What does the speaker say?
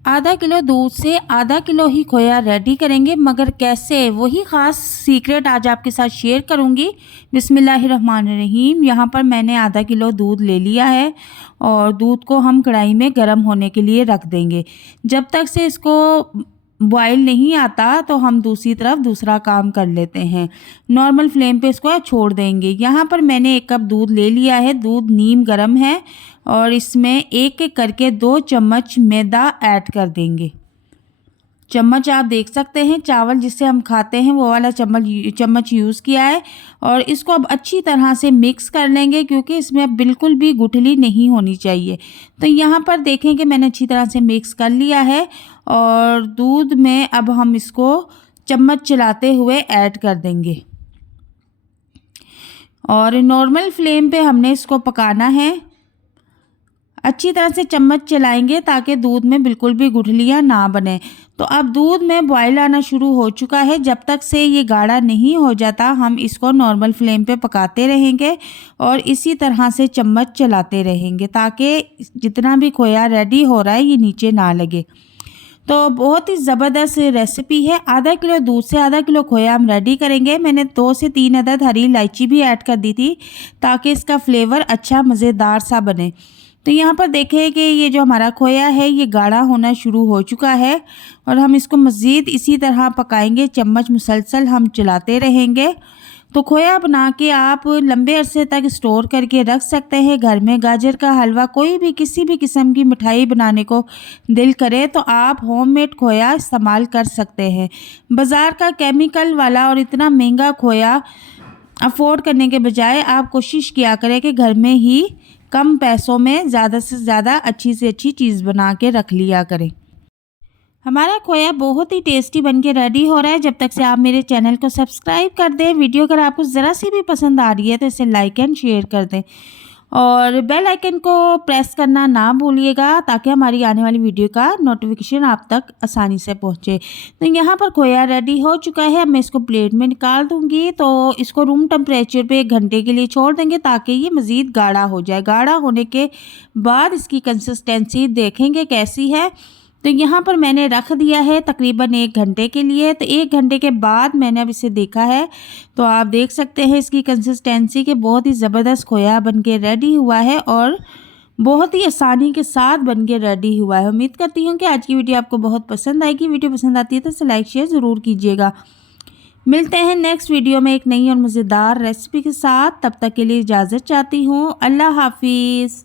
आधा किलो दूध से आधा किलो ही खोया रेडी करेंगे, मगर कैसे, वही ख़ास सीक्रेट आज आपके साथ शेयर करूंगी। बिस्मिल्लाहिर्रहमानिर्रहीम। यहाँ पर मैंने आधा किलो दूध ले लिया है और दूध को हम कढ़ाई में गर्म होने के लिए रख देंगे। जब तक से इसको बॉयल नहीं आता तो हम दूसरी तरफ दूसरा काम कर लेते हैं। नॉर्मल फ्लेम पे इसको छोड़ देंगे। यहाँ पर मैंने 1 कप दूध ले लिया है। दूध नीम गर्म है और इसमें एक एक करके 2 चम्मच मैदा ऐड कर देंगे। चम्मच आप देख सकते हैं, चावल जिससे हम खाते हैं वो वाला चम्मच यूज़ किया है। और इसको अब अच्छी तरह से मिक्स कर लेंगे, क्योंकि इसमें अब बिल्कुल भी गुठली नहीं होनी चाहिए। तो यहाँ पर देखें कि मैंने अच्छी तरह से मिक्स कर लिया है और दूध में अब हम इसको चम्मच चलाते हुए ऐड कर देंगे और नॉर्मल फ्लेम पे हमने इसको पकाना है। अच्छी तरह से चम्मच चलाएंगे ताकि दूध में बिल्कुल भी गुठलियाँ ना बने। तो अब दूध में बॉयल आना शुरू हो चुका है। जब तक से ये गाढ़ा नहीं हो जाता हम इसको नॉर्मल फ्लेम पे पकाते रहेंगे और इसी तरह से चम्मच चलाते रहेंगे ताकि जितना भी खोया रेडी हो रहा है ये नीचे ना लगे। तो बहुत ही ज़बरदस्त रेसिपी है। आधा किलो दूध से आधा किलो खोया हम रेडी करेंगे। मैंने 2 से 3 अदद हरी इलायची भी ऐड कर दी थी ताकि इसका फ्लेवर अच्छा मज़ेदार सा बने। तो यहाँ पर देखें कि ये जो हमारा खोया है ये गाढ़ा होना शुरू हो चुका है और हम इसको मज़ीद इसी तरह पकाएंगे। चम्मच मुसलसल हम चलाते रहेंगे। तो खोया बना के आप लंबे अरसे तक स्टोर करके रख सकते हैं। घर में गाजर का हलवा, कोई भी किसी भी किस्म की मिठाई बनाने को दिल करे तो आप होममेड खोया इस्तेमाल कर सकते हैं। बाज़ार का केमिकल वाला और इतना महंगा खोया अफोर्ड करने के बजाय आप कोशिश किया करें कि घर में ही कम पैसों में ज़्यादा से ज़्यादा अच्छी से अच्छी चीज़ बना के रख लिया करें। हमारा खोया बहुत ही टेस्टी बनके रेडी हो रहा है। जब तक से आप मेरे चैनल को सब्सक्राइब कर दें, वीडियो अगर आपको ज़रा सी भी पसंद आ रही है तो इसे लाइक एंड शेयर कर दें और बेल आइकन को प्रेस करना ना भूलिएगा ताकि हमारी आने वाली वीडियो का नोटिफिकेशन आप तक आसानी से पहुंचे। तो यहाँ पर खोया रेडी हो चुका है। मैं इसको प्लेट में निकाल दूंगी। तो इसको रूम टेम्परेचर पे 1 घंटे के लिए छोड़ देंगे ताकि ये मज़ीद गाढ़ा हो जाए। गाढ़ा होने के बाद इसकी कंसिस्टेंसी देखेंगे कैसी है। तो यहाँ पर मैंने रख दिया है तकरीबन 1 घंटे के लिए। तो 1 घंटे के बाद मैंने अब इसे देखा है तो आप देख सकते हैं इसकी कंसिस्टेंसी के बहुत ही ज़बरदस्त खोया बनके रेडी हुआ है और बहुत ही आसानी के साथ बनके रेडी हुआ है। उम्मीद करती हूँ कि आज की वीडियो आपको बहुत पसंद आएगी। वीडियो पसंद आती है तो इसे लाइक शेयर ज़रूर कीजिएगा। मिलते हैं नेक्स्ट वीडियो में एक नई और मज़ेदार रेसिपी के साथ। तब तक के लिए इजाज़त चाहती हूँ। अल्लाह हाफिज़।